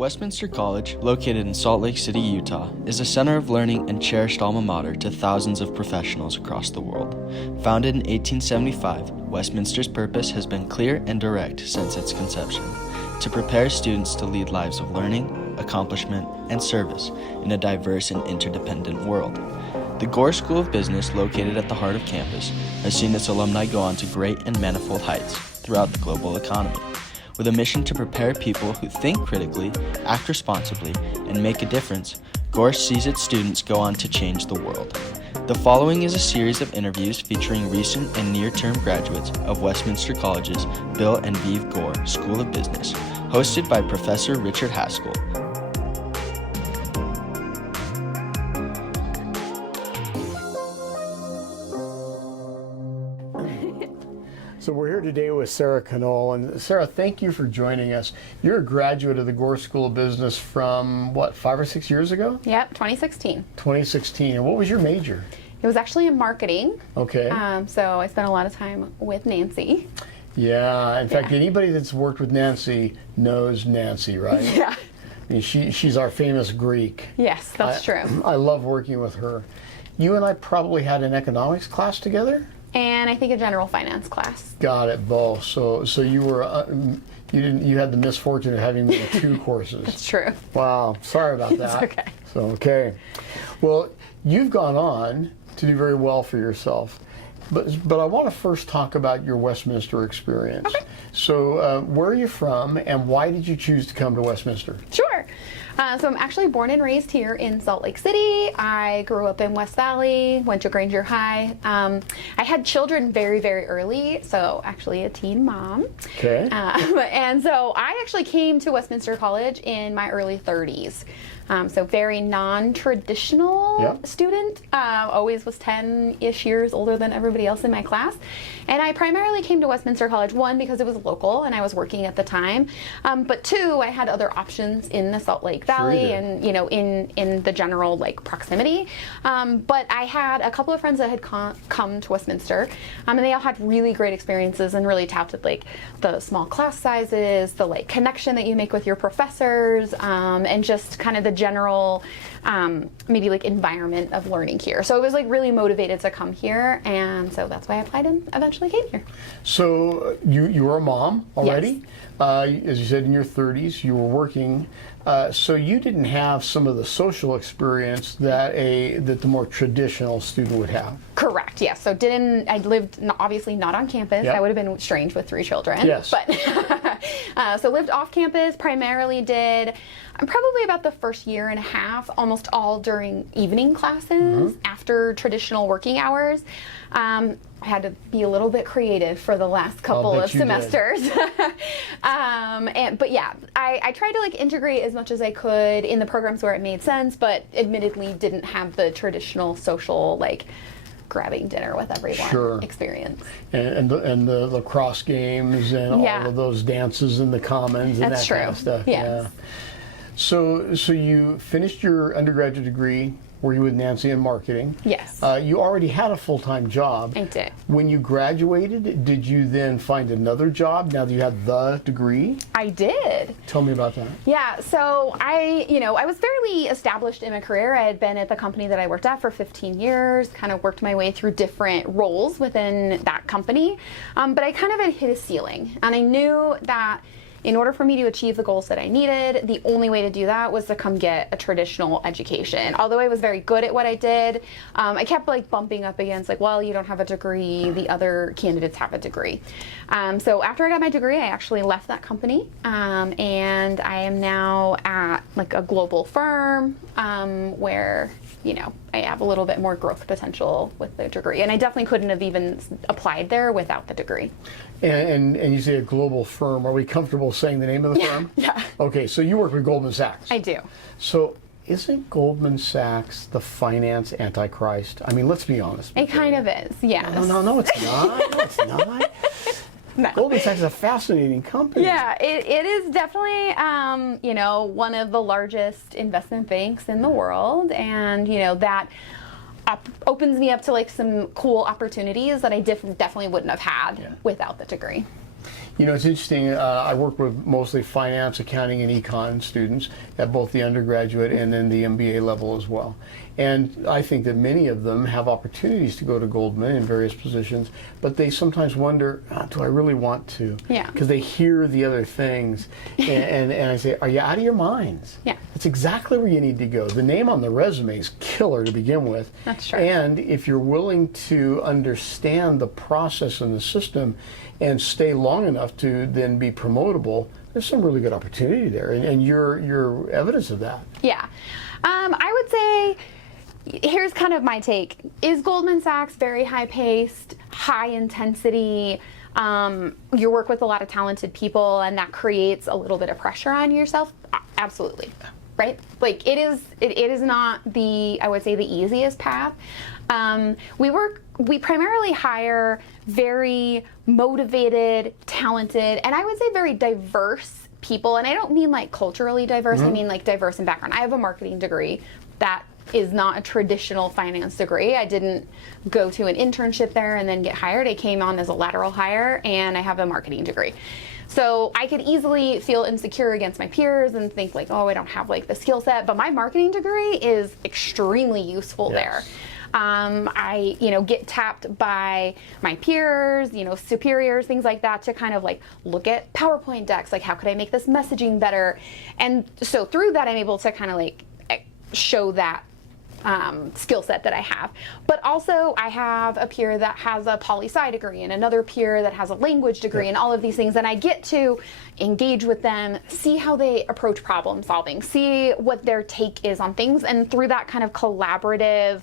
Westminster College, located in Salt Lake City, Utah, is a center of learning and cherished alma mater to thousands of professionals across the world. Founded in 1875, Westminster's purpose has been clear and direct since its conception: to prepare students to lead lives of learning, accomplishment, and service in a diverse and interdependent world. The Gore School of Business, located at the heart of campus, has seen its alumni go on to great and manifold heights throughout the global economy. With a mission to prepare people who think critically, act responsibly, and make a difference, Gore sees its students go on to change the world. The following is a series of interviews featuring recent and near-term graduates of Westminster College's Bill and Vive Gore School of Business, hosted by Professor Richard Haskell. So we're here today with Sarrah Connole, and Sarrah, thank you for joining us. You're a graduate of the Gore School of Business from, what, 5 or 6 years ago? Yep, 2016. 2016, and what was your major? It was actually in marketing. Okay. So I spent a lot of time with Nancy. Yeah, in fact, anybody that's worked with Nancy knows Nancy, right? Yeah. I mean, she's our famous Greek. Yes, that's true. I love working with her. You and I probably had an economics class together? And I think a general finance class. Got it, both. So you were you had the misfortune of having me in 2 courses. That's true. Wow, sorry about that. It's okay. So okay, well, you've gone on to do very well for yourself, but I want to first talk about your Westminster experience. Okay. So where are you from, and why did you choose to come to Westminster? Sure. So I'm actually born and raised here in Salt Lake City. I grew up in West Valley, went to Granger High. I had children very, very early, so actually a teen mom. Okay. And so I actually came to Westminster College in my early 30s. So very non-traditional student. Always was 10-ish years older than everybody else in my class. And I primarily came to Westminster College, 1, because it was local and I was working at the time. But 2, I had other options in the Salt Lake Valley and, you know, in the general like proximity. But I had a couple of friends that had come to Westminster, and they all had really great experiences and really touted like the small class sizes, the like connection that you make with your professors, and just kind of the general maybe like environment of learning here. So I was like really motivated to come here, and so that's why I applied and eventually came here. So you were a mom already? Yes. As you said, in your 30s, you were working. So you didn't have some of the social experience that the more traditional student would have. Correct. Yes. So I lived obviously not on campus. Yep. I would have been strange with 3 children. Yes. But so lived off campus. Primarily did probably about the first year and a half, almost all during evening classes after traditional working hours. I had to be a little bit creative for the last couple of semesters. But yeah, I tried to like integrate as much as I could in the programs where it made sense, but admittedly didn't have the traditional social like grabbing dinner with everyone experience. And the lacrosse games and all of those dances in the commons and that kind of stuff. Yes. Yeah. So you finished your undergraduate degree working with Nancy in marketing. Yes. You already had a full-time job. I did. When you graduated, did you then find another job now that you had the degree? I did. Tell me about that. Yeah, so I was fairly established in my career. I had been at the company that I worked at for 15 years, kind of worked my way through different roles within that company. But I kind of had hit a ceiling, and I knew that in order for me to achieve the goals that I needed, the only way to do that was to come get a traditional education. Although I was very good at what I did, I kept like bumping up against like, well, you don't have a degree, the other candidates have a degree. So after I got my degree, I actually left that company, and I am now at like a global firm where, you know, I have a little bit more growth potential with the degree. And I definitely couldn't have even applied there without the degree. And you say a global firm. Are we comfortable saying the name of the firm? Yeah. Okay, so you work with Goldman Sachs. I do. So isn't Goldman Sachs the finance antichrist? I mean, let's be honest. It kind of is, yes. No, it's not. No, it's not. No. Goldman Sachs is a fascinating company. Yeah, it is definitely, you know, one of the largest investment banks in the world, and, you know, that opens me up to like some cool opportunities that I definitely wouldn't have had without the degree. You know, it's interesting. I work with mostly finance, accounting, and econ students at both the undergraduate and then the MBA level as well. And I think that many of them have opportunities to go to Goldman in various positions, but they sometimes wonder, do I really want to? Yeah. Because they hear the other things, and I say, are you out of your minds? Yeah. That's exactly where you need to go. The name on the resume is killer to begin with. That's true. And if you're willing to understand the process and the system and stay long enough to then be promotable, there's some really good opportunity there, and you're evidence of that. Yeah. I would say, here's kind of my take. Is Goldman Sachs very high-paced, high-intensity? You work with a lot of talented people, and that creates a little bit of pressure on yourself? Absolutely. Right? Like, it is not I would say, the easiest path. We primarily hire very motivated, talented, and I would say very diverse people. And I don't mean like culturally diverse, I mean like diverse in background. I have a marketing degree that is not a traditional finance degree. I didn't go to an internship there and then get hired. I came on as a lateral hire, and I have a marketing degree. So I could easily feel insecure against my peers and think like, oh, I don't have like the skill set, but my marketing degree is extremely useful there. I, get tapped by my peers, superiors, things like that, to kind of like look at PowerPoint decks, like how could I make this messaging better? And so through that, I'm able to kind of like show that skill set that I have. But also I have a peer that has a poli-sci degree and another peer that has a language degree, and all of these things, and I get to engage with them, see how they approach problem solving, see what their take is on things, and through that kind of collaborative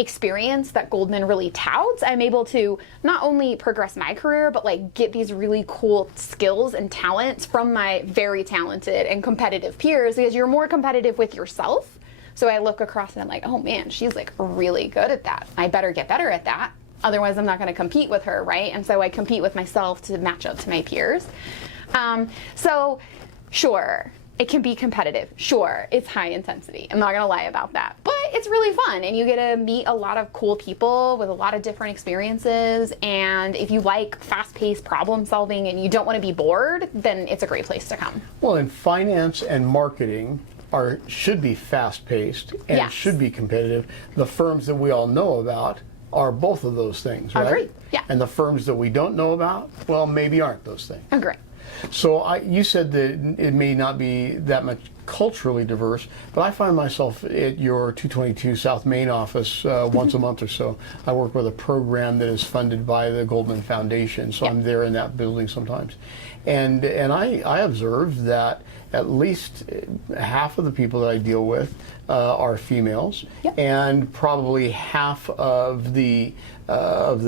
experience that Goldman really touts, I'm able to not only progress my career, but like get these really cool skills and talents from my very talented and competitive peers, because you're more competitive with yourself. So I look across and I'm like, oh man, she's like really good at that. I better get better at that. Otherwise I'm not gonna compete with her, right? And so I compete with myself to match up to my peers. So sure, it can be competitive. Sure, it's high intensity. I'm not gonna lie about that. But it's really fun, and you get to meet a lot of cool people with a lot of different experiences. And if you like fast-paced problem solving and you don't wanna be bored, then it's a great place to come. Well, in finance and marketing, should be fast-paced and Yes. should be competitive. The firms that we all know about are both of those things, right? Agreed. Yeah. And the firms that we don't know about, well, maybe aren't those things. Agree. So you said that it may not be that much culturally diverse, but I find myself at your 222 South Main office once a month or so. I work with a program that is funded by the Goldman Foundation, so I'm there in that building sometimes. And I observe that at least half of the people that I deal with are females, and probably half of the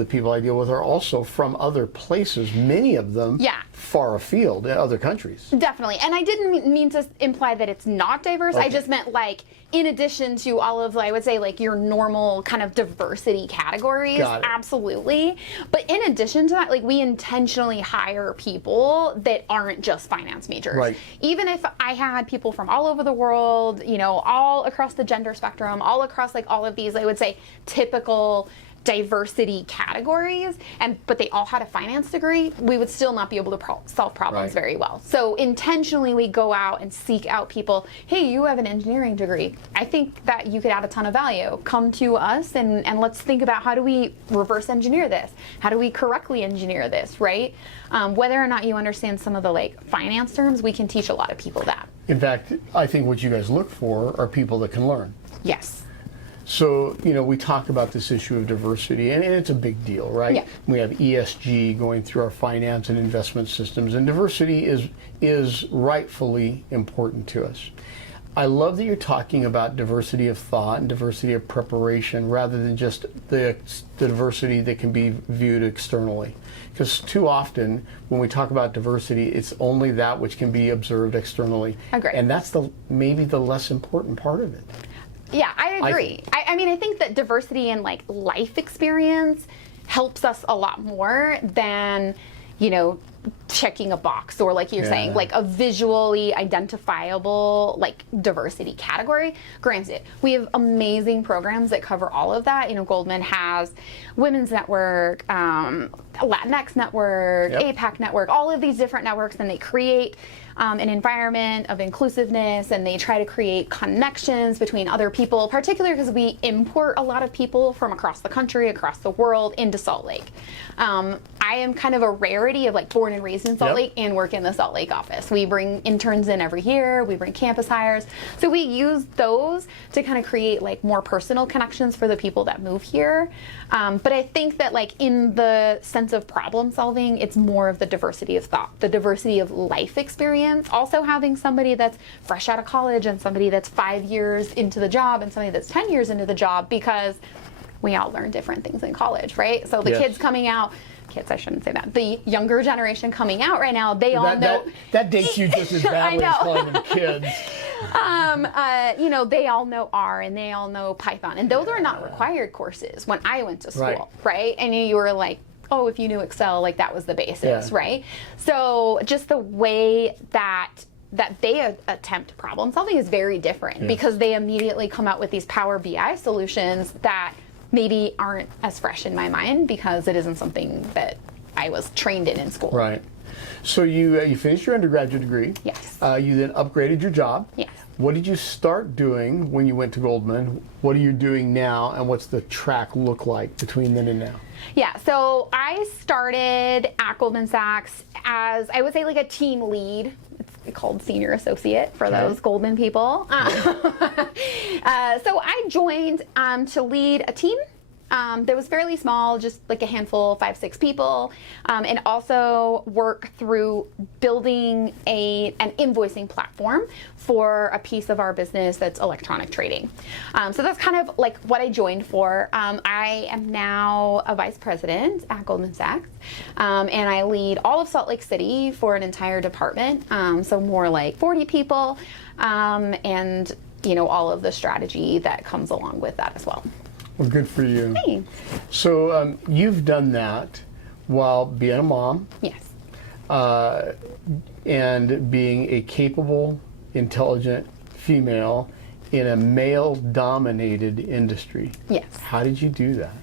people I deal with are also from other places, many of them far afield, other countries. Definitely. And I didn't mean to imply that it's not diverse. Okay. I just meant like, in addition to all of, I would say, like your normal kind of diversity categories. Got it. Absolutely. But in addition to that, like we intentionally hire people that aren't just finance majors. Right. Even if I had people from all over the world, all across the gender spectrum, all across like all of these, I would say, typical diversity categories, but they all had a finance degree, we would still not be able to solve problems very well. So intentionally we go out and seek out people, hey, you have an engineering degree. I think that you could add a ton of value. Come to us and let's think about how do we reverse engineer this? How do we correctly engineer this, right? Whether or not you understand some of the like finance terms, we can teach a lot of people that. In fact, I think what you guys look for are people that can learn. Yes. So, we talk about this issue of diversity, and it's a big deal, right? Yeah. We have ESG going through our finance and investment systems, and diversity is rightfully important to us. I love that you're talking about diversity of thought and diversity of preparation rather than just the diversity that can be viewed externally. Because too often, when we talk about diversity, it's only that which can be observed externally. Agree. And that's maybe the less important part of it. Yeah, I agree. I mean, I think that diversity and like life experience helps us a lot more than, checking a box, or like you're saying, like a visually identifiable like diversity category. Granted, we have amazing programs that cover all of that. You know, Goldman has Women's Network, Latinx Network, APAC Network, all of these different networks, and they create an environment of inclusiveness, and they try to create connections between other people, particularly because we import a lot of people from across the country, across the world into Salt Lake. I am kind of a rarity of like born and raised in Salt Lake and work in the Salt Lake office. We bring interns in every year, we bring campus hires. So we use those to kind of create like more personal connections for the people that move here. But I think that like in the sense of problem solving, it's more of the diversity of thought, the diversity of life experience. Also having somebody that's fresh out of college and somebody that's 5 years into the job and somebody that's 10 years into the job, because we all learn different things in college, right? So the kids coming out, I shouldn't say that. The younger generation coming out right now, they all know. That dates you just as badly as calling them kids. You know, they all know R and they all know Python. And those are not required courses when I went to school, right? And you were like, oh, if you knew Excel, like that was the basis, right? So just the way that they attempt problem solving is very different because they immediately come out with these Power BI solutions that maybe aren't as fresh in my mind because it isn't something that I was trained in school. Right. So you finished your undergraduate degree. Yes. You then upgraded your job. Yes. What did you start doing when you went to Goldman? What are you doing now, and what's the track look like between then and now? Yeah, so I started at Goldman Sachs as, I would say, like a team lead. It's called senior associate for those Goldman people. So I joined to lead a team that was fairly small, just like a handful, 5, 6 people, and also work through building an invoicing platform for a piece of our business that's electronic trading. So that's kind of like what I joined for. I am now a vice president at Goldman Sachs, and I lead all of Salt Lake City for an entire department, so more like 40 people, and you know, all of the strategy that comes along with that as well. Well, good for you. Hey. So you've done that while being a mom. Yes. And being a capable, intelligent female in a male-dominated industry. Yes. How did you do that?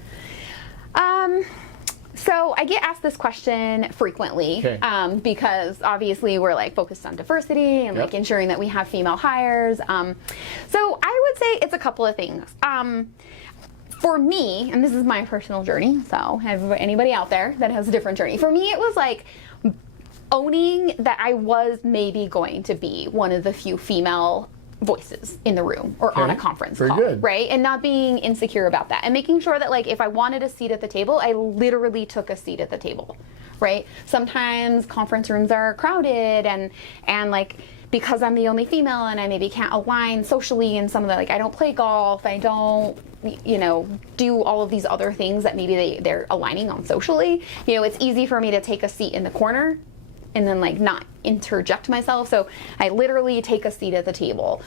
So I get asked this question frequently because obviously we're like focused on diversity and like ensuring that we have female hires. So I would say it's a couple of things. For me, and this is my personal journey, so anybody out there that has a different journey, for me it was like owning that I was maybe going to be one of the few female voices in the room or on a conference call, right? And not being insecure about that, and making sure that like if I wanted a seat at the table, I literally took a seat at the table, right? Sometimes conference rooms are crowded, and like because I'm the only female and I maybe can't align socially in some of the, like I don't play golf, I don't, you know, do all of these other things that maybe they're aligning on socially. You know, it's easy for me to take a seat in the corner and then like not interject myself. So I literally take a seat at the table.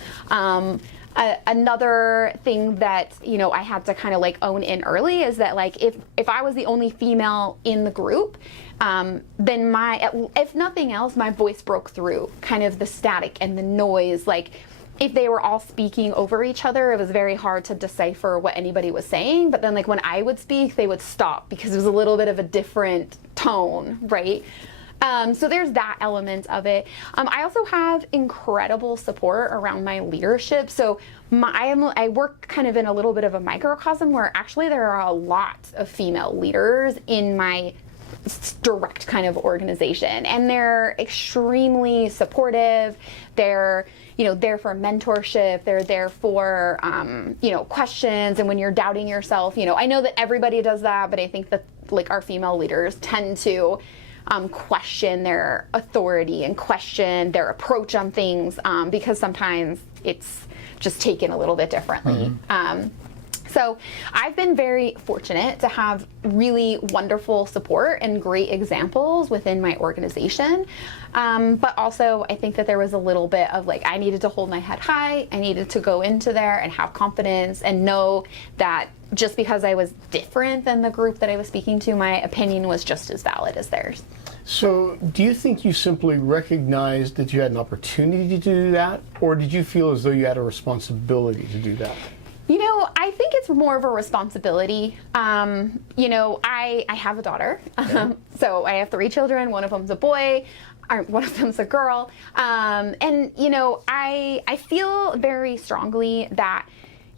Another thing that, you know, I had to kind of like own in early is that like if I was the only female in the group, then if nothing else, my voice broke through kind of the static and the noise. Like if they were all speaking over each other, it was very hard to decipher what anybody was saying. But then like when I would speak, they would stop because it was a little bit of a different tone, right? So there's that element of it. I also have incredible support around my leadership. So I work kind of in a little bit of a microcosm where actually there are a lot of female leaders in my direct kind of organization, and they're extremely supportive. They're, you know, there for mentorship. They're there for, you know, questions. And when you're doubting yourself, you know, I know that everybody does that, but I think that like our female leaders tend to question their authority and question their approach on things because sometimes it's just taken a little bit differently. So I've been very fortunate to have really wonderful support and great examples within my organization. But also I think that there was a little bit of like, I needed to hold my head high. I needed to go into there and have confidence and know that just because I was different than the group that I was speaking to, my opinion was just as valid as theirs. So do you think you simply recognized that you had an opportunity to do that, or did you feel as though you had a responsibility to do that? You know, I think it's more of a responsibility. You know, I have a daughter, so I have 3 children. One of them's a boy, one of them's a girl. And, you know, I feel very strongly that,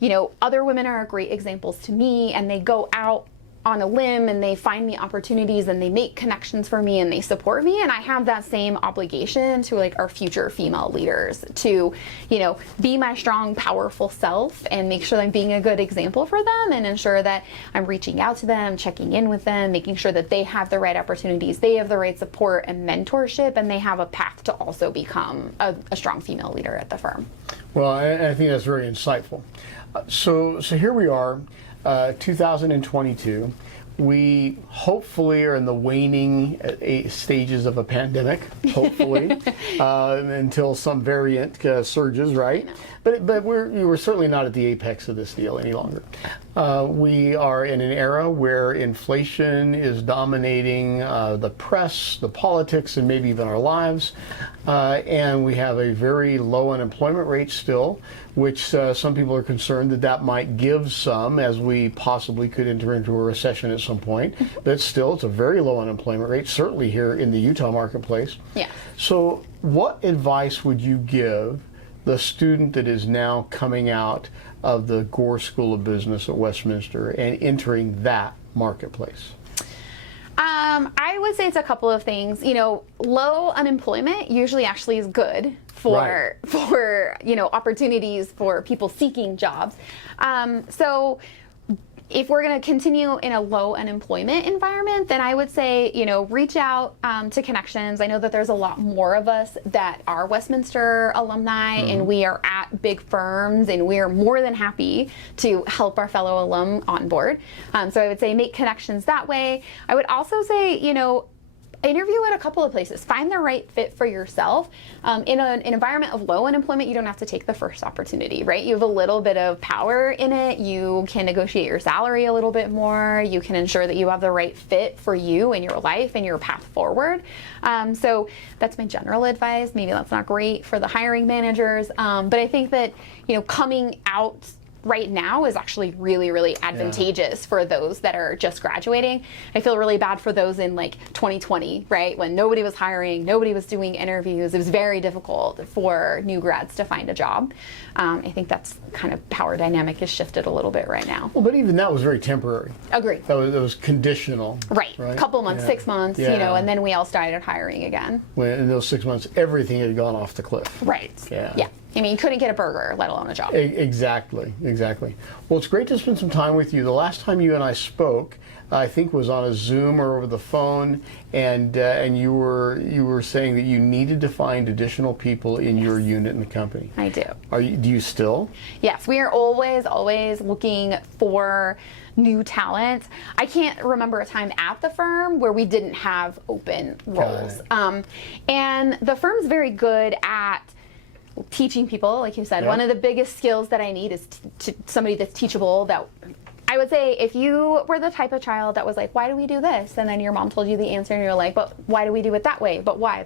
you know, other women are great examples to me, and they go out on a limb and they find me opportunities and they make connections for me and they support me, and I have that same obligation to like our future female leaders to, you know, be my strong, powerful self and make sure that I'm being a good example for them and ensure that I'm reaching out to them, checking in with them, making sure that they have the right opportunities, they have the right support and mentorship, and they have a path to also become a strong female leader at the firm. Well, I think that's very insightful. So here we are, 2022. We hopefully are in the waning stages of a pandemic, hopefully, until some variant surges, right? But we're certainly not at the apex of this deal any longer. We are in an era where inflation is dominating the press, the politics, and maybe even our lives. And we have a very low unemployment rate still, which some people are concerned that might give some, as we possibly could enter into a recession at some point. But still, it's a very low unemployment rate, certainly here in the Utah marketplace. Yeah. So what advice would you give the student that is now coming out of the Gore School of Business at Westminster and entering that marketplace? I would say it's a couple of things. You know, low unemployment usually actually is good for you know, opportunities for people seeking jobs. So if we're going to continue in a low unemployment environment, then I would say, you know, reach out to connections. I know that there's a lot more of us that are Westminster alumni, and we are at big firms, and we are more than happy to help our fellow alum on board. So I would say make connections that way. I would also say, you know, interview at a couple of places. Find the right fit for yourself. In an environment of low unemployment, you don't have to take the first opportunity, right? You have a little bit of power in it. You can negotiate your salary a little bit more. You can ensure that you have the right fit for you and your life and your path forward. So that's my general advice. Maybe that's not great for the hiring managers, but I think that, you know, coming out right now is actually really, really advantageous for those that are just graduating. I feel really bad for those in like 2020, right? When nobody was hiring, nobody was doing interviews. It was very difficult for new grads to find a job. I think that's kind of power dynamic has shifted a little bit right now. Well, but even that was very temporary. Agreed. That was conditional. Right. Couple months, 6 months, you know, and then we all started hiring again. When in those 6 months, everything had gone off the cliff. Right. Yeah. I mean, you couldn't get a burger, let alone a job. Exactly. Well, it's great to spend some time with you. The last time you and I spoke, I think, was on a Zoom or over the phone, and you were saying that you needed to find additional people in your unit in the company. I do. Do you still? Yes, we are always looking for new talent. I can't remember a time at the firm where we didn't have open roles. And the firm's very good at teaching people, like you said. One of the biggest skills that I need is somebody that's teachable. That I would say, if you were the type of child that was like, why do we do this? And then your mom told you the answer and you're like, but why do we do it that way? But why?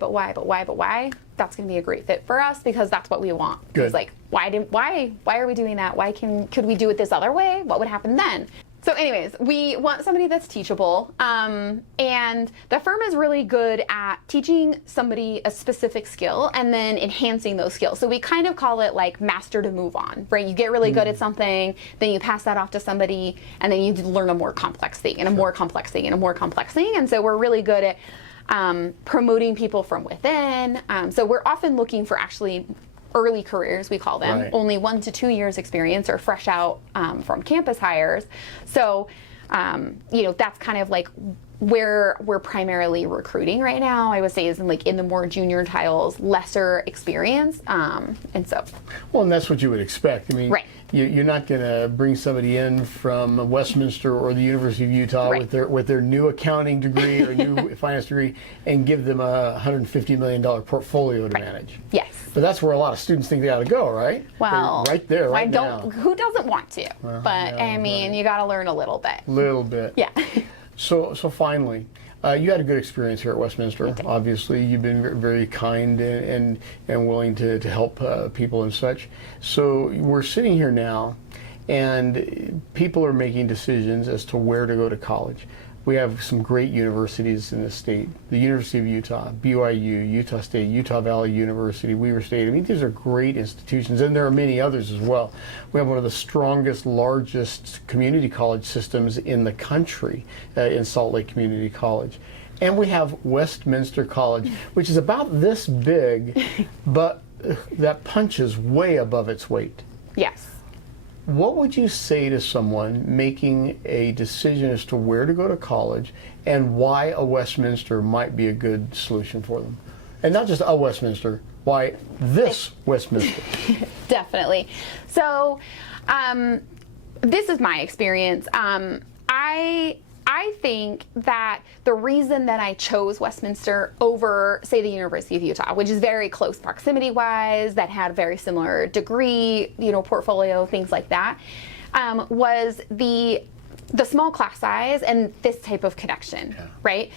That's going to be a great fit for us, because that's what we want. Good. It's like, why are we doing that? Could we do it this other way? What would happen then? So anyways, we want somebody that's teachable, and the firm is really good at teaching somebody a specific skill and then enhancing those skills. So we kind of call it like master to move on, right? You get really good at something, then you pass that off to somebody, and then you learn a more complex thing and a more complex thing and a more complex thing. And so we're really good at promoting people from within. So we're often looking for actually early careers, we call them, only 1 to 2 years experience or fresh out from campus hires. So, you know, that's kind of like where we're primarily recruiting right now, I would say, is in the more junior tiles, lesser experience. And so. Well, and that's what you would expect. I mean, you're not going to bring somebody in from Westminster or the University of Utah with their new accounting degree or new finance degree and give them a $150 million portfolio to manage. Yes. But that's where a lot of students think they ought to go, right? Well, they're right there, right now. Who doesn't want to? But I mean, you got to learn a little bit. Little bit. Yeah. So finally, You had a good experience here at Westminster. Obviously, you've been very kind and willing to help people and such. So we're sitting here now, and people are making decisions as to where to go to college. We have some great universities in the state. The University of Utah, BYU, Utah State, Utah Valley University, Weaver State. I mean, these are great institutions, and there are many others as well. We have one of the strongest, largest community college systems in the country in Salt Lake Community College. And we have Westminster College, which is about this big, but that punches way above its weight. Yes. What would you say to someone making a decision as to where to go to college and why a Westminster might be a good solution for them? And not just a Westminster, why this Westminster? Definitely. So, this is my experience. I think that the reason that I chose Westminster over, say, the University of Utah, which is very close proximity-wise, that had a very similar degree, portfolio, things like that, was the small class size and this type of connection, right?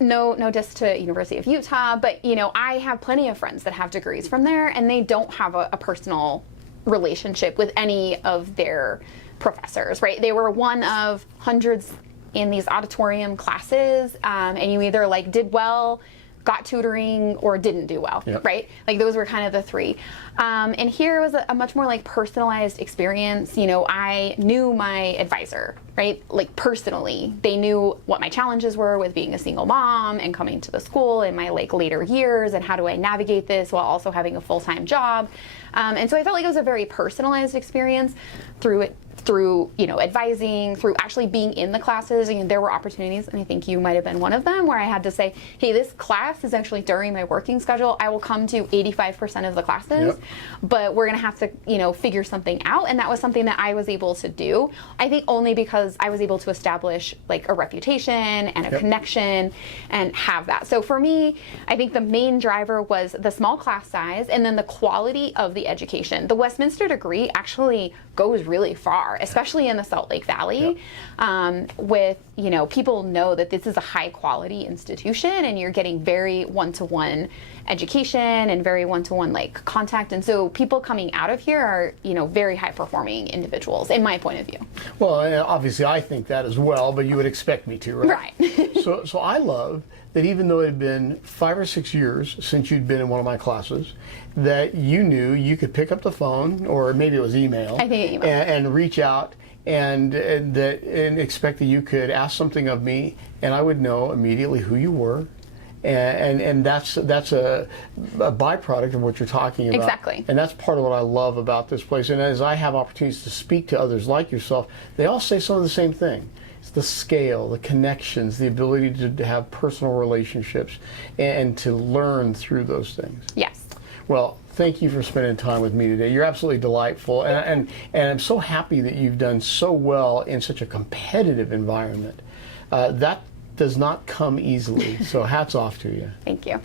No diss to University of Utah, but I have plenty of friends that have degrees from there, and they don't have a personal relationship with any of their professors, right? They were one of hundreds in these auditorium classes, and you either did well, got tutoring, or didn't do well, right? Those were kind of the three. And here was a much more personalized experience. I knew my advisor, right? Personally, they knew what my challenges were with being a single mom and coming to the school in my later years, and how do I navigate this while also having a full-time job. And so I felt like it was a very personalized experience through advising, through actually being in the classes. And there were opportunities, and I think you might have been one of them, where I had to say, hey, this class is actually during my working schedule. I will come to 85% of the classes, but we're going to have to, figure something out. And that was something that I was able to do, I think, only because I was able to establish a reputation and a connection and have that. So for me, I think the main driver was the small class size and then the quality of the education. The Westminster degree actually goes really far, especially in the Salt Lake Valley, with, people know that this is a high quality institution and you're getting very one-to-one education and very one-to-one contact. And so people coming out of here are, very high performing individuals, in my point of view. Well, obviously I think that as well, but you would expect me to, right? Right. So I love that even though it had been 5 or 6 years since you'd been in one of my classes, that you knew you could pick up the phone, or maybe it was email, I think email. And reach out and expect that you could ask something of me, and I would know immediately who you were. And that's a byproduct of what you're talking about. Exactly. And that's part of what I love about this place. And as I have opportunities to speak to others like yourself, they all say some of the same thing. It's the scale, the connections, the ability to have personal relationships and to learn through those things. Yes. Well, thank you for spending time with me today. You're absolutely delightful. And I'm so happy that you've done so well in such a competitive environment. That does not come easily. So hats off to you. Thank you.